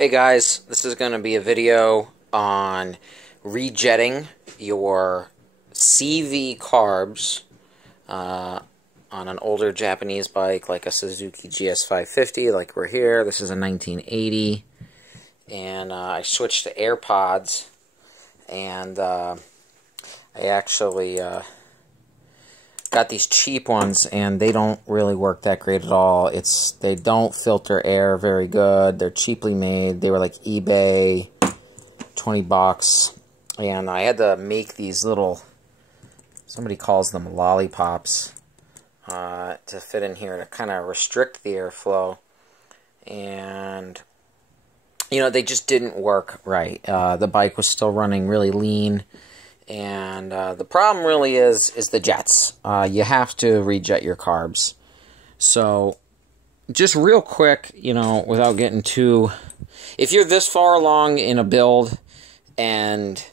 Hey guys, this is going to be a video on rejetting your CV carbs on an older Japanese bike like a Suzuki GS 550 like we're here. This is a 1980 and I switched to AirPods and I actually got these cheap ones, and they don't really work that great at all. They don't filter air very good. They're cheaply made. They were like eBay, 20 bucks. And I had to make these little, somebody calls them lollipops, to fit in here to kind of restrict the airflow. And, you know, they just didn't work right. The bike was still running really lean. And the problem really is the jets. You have to rejet your carbs. So, just real quick, you know, without getting too... If you're this far along in a build and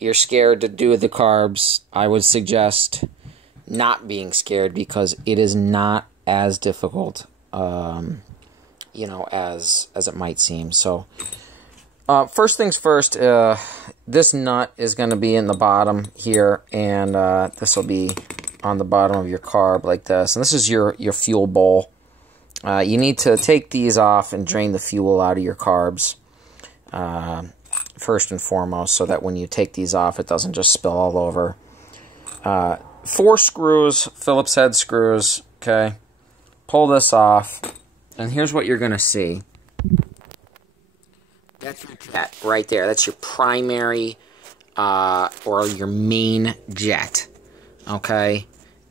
you're scared to do the carbs, I would suggest not being scared, because it is not as difficult, you know, as it might seem. So, first things first, this nut is going to be in the bottom here, and this will be on the bottom of your carb like this. And this is your fuel bowl. You need to take these off and drain the fuel out of your carbs first and foremost, so that when you take these off, it doesn't just spill all over. 4 screws, Phillips head screws, okay? Pull this off, and here's what you're going to see. That's your jet right there. That's your primary or your main jet. Okay?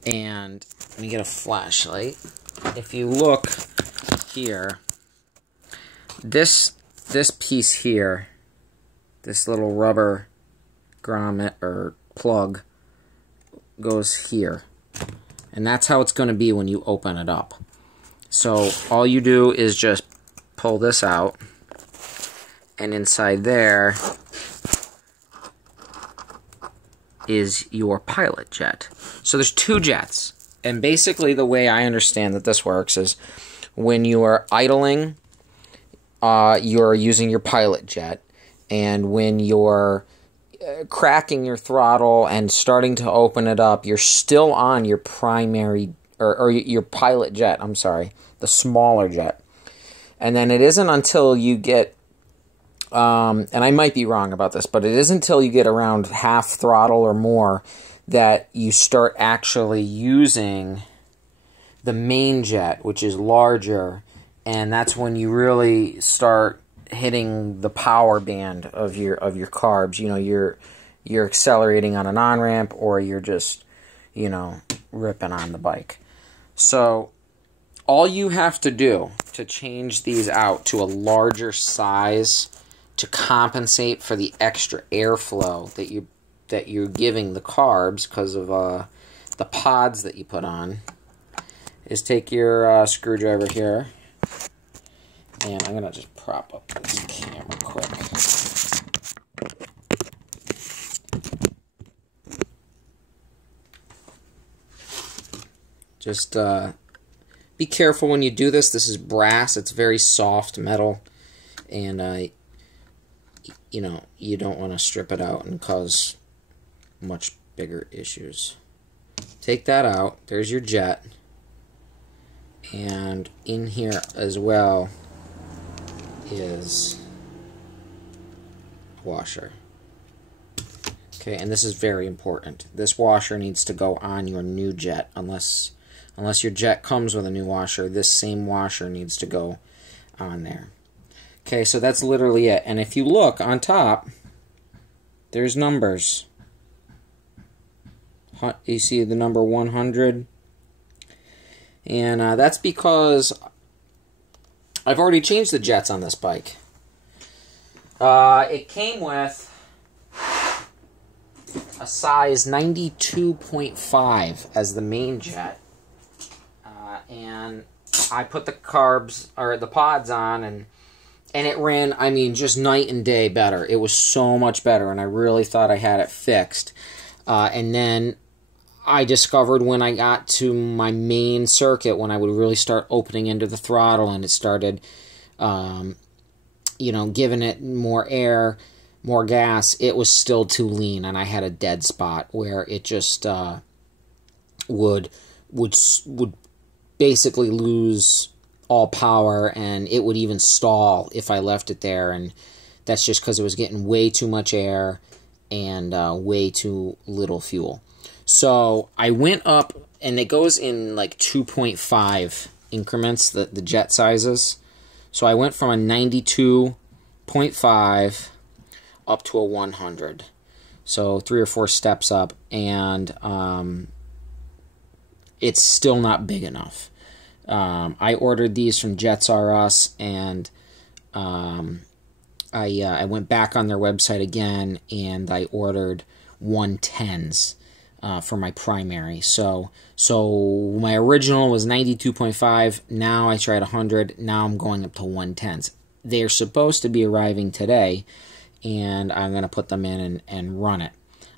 And let me get a flashlight. If you look here, this piece here, this little rubber grommet or plug goes here. And that's how it's going to be when you open it up. So all you do is just pull this out. And inside there is your pilot jet. So there's 2 jets. And basically the way I understand that this works is when you are idling, you're using your pilot jet. And when you're cracking your throttle and starting to open it up, you're still on your primary, or your pilot jet, I'm sorry, the smaller jet. And then it isn't until you get and I might be wrong about this, but it isn't until you get around half throttle or more that you start actually using the main jet, which is larger, and that's when you really start hitting the power band of your carbs. You know, you're accelerating on an on-ramp, or you're just, you know, ripping on the bike. So all you have to do to change these out to a larger size to compensate for the extra airflow that you're giving the carbs because of the pods that you put on, is take your screwdriver here, and I'm gonna just prop up this camera quick. Just be careful when you do this. This is brass. It's very soft metal, and you know, you don't want to strip it out and cause much bigger issues. Take that out. There's your jet. And in here as well is a washer. Okay, and this is very important. This washer needs to go on your new jet. Unless your jet comes with a new washer, this same washer needs to go on there. Okay, so that's literally it. And if you look on top, there's numbers. You see the number 100? And that's because I've already changed the jets on this bike. It came with a size 92.5 as the main jet. And I put the carbs, or the pods on, and it ran, I mean, just night and day better. It was so much better, and I really thought I had it fixed. And then I discovered when I got to my main circuit, when I would really start opening into the throttle, and it started you know, giving it more air, more gas, it was still too lean, and I had a dead spot where it just would basically lose all power, and it would even stall if I left it there, and that's just because it was getting way too much air and way too little fuel. So I went up, and it goes in like 2.5 increments, the jet sizes. So I went from a 92.5 up to a 100. So 3 or 4 steps up, and it's still not big enough. I ordered these from Jets R Us, and I went back on their website again, and I ordered 110s for my primary. So my original was 92.5. Now I tried 100. Now I'm going up to 110s. They're supposed to be arriving today, and I'm going to put them in and run it.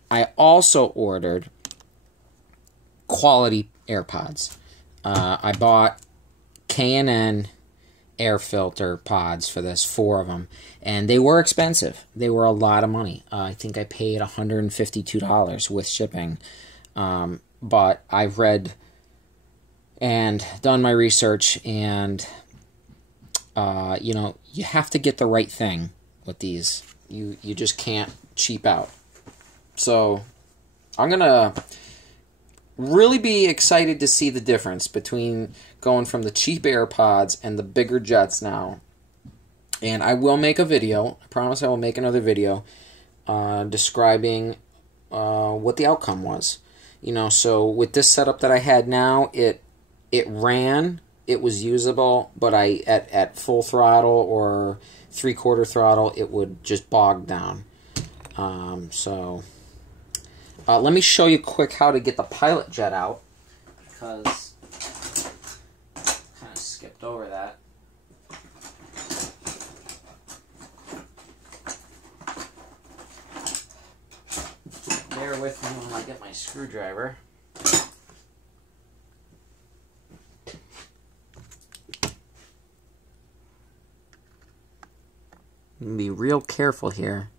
I also ordered quality AirPods. I bought K&N air filter pods for this, 4 of them, and they were expensive. They were a lot of money. I think I paid $152 with shipping, but I've read and done my research, and you know, you have to get the right thing with these. You just can't cheap out. So I'm gonna really be excited to see the difference between going from the cheap AirPods and the bigger Jets now. And I will make a video. I promise I will make another video describing what the outcome was. You know, so with this setup that I had now, it ran, it was usable, but at full throttle or 3/4 throttle, it would just bog down. Let me show you quick how to get the pilot jet out, because I kind of skipped over that. Bear with me when I get my screwdriver. Be real careful here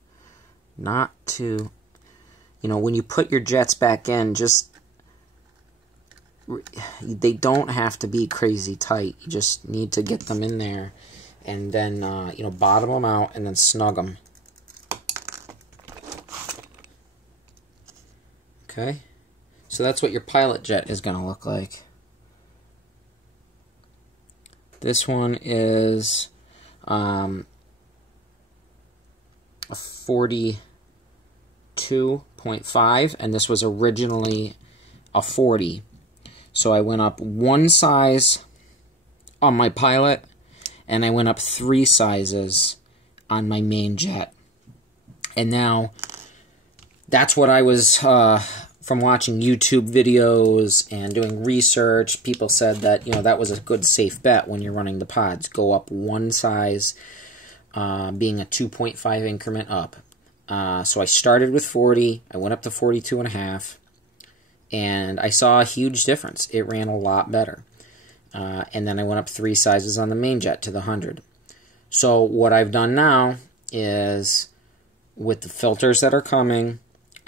not to, you know, when you put your jets back in, just, they don't have to be crazy tight. You just need to get them in there, and then, you know, bottom them out and then snug them. Okay, so that's what your pilot jet is going to look like. This one is a 42.5, and this was originally a 40. So I went up 1 size on my pilot, and I went up 3 sizes on my main jet. And now, that's what I was, from watching YouTube videos and doing research, people said that, you know, that was a good safe bet when you're running the pods. Go up 1 size, being a 2.5 increment up. So I started with 40, I went up to 42.5, and I saw a huge difference. It ran a lot better. And then I went up 3 sizes on the main jet to the 100. So what I've done now is, with the filters that are coming,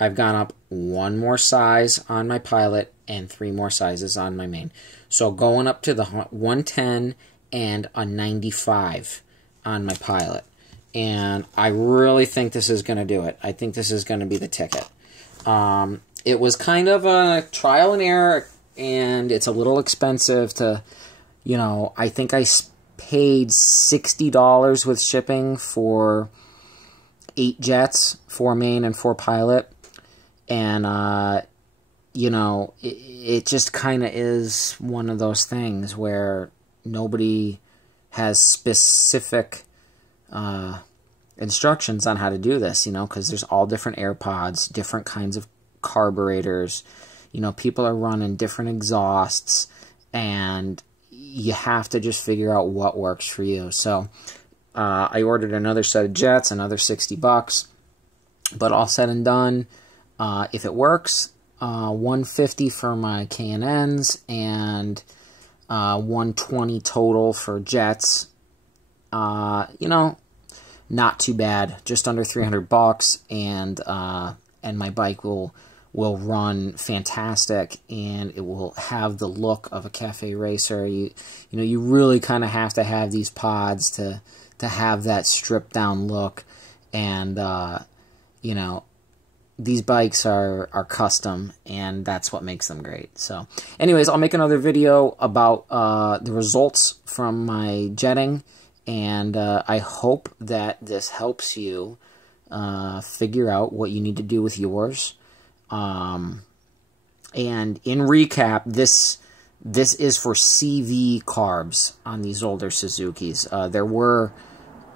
I've gone up 1 more size on my pilot and 3 more sizes on my main. So going up to the 110 and a 95 on my pilot. And I really think this is going to do it. I think this is going to be the ticket. It was kind of a trial and error, and it's a little expensive to, you know, I think I paid $60 with shipping for 8 jets, 4 main and 4 pilot. And, you know, it just kind of is one of those things where nobody has specific instructions on how to do this, you know, because there's all different AirPods, different kinds of carburetors, you know, people are running different exhausts, and you have to just figure out what works for you. So I ordered another set of jets, another $60, but all said and done, if it works, $150 for my K&Ns and $120 total for jets. You know, not too bad, just under $300, and my bike will run fantastic, and it will have the look of a cafe racer. You know, you really kind of have to have these pods to have that stripped down look, and you know, these bikes are custom, and that's what makes them great. So anyways, I'll make another video about the results from my jetting, and I hope that this helps you figure out what you need to do with yours. And in recap, this is for CV carbs on these older Suzukis. There were,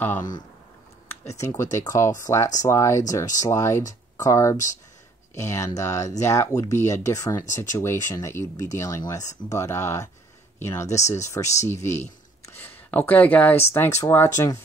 I think, what they call flat slides or slide carbs, and that would be a different situation that you'd be dealing with. But, you know, this is for CV. Okay, guys, thanks for watching.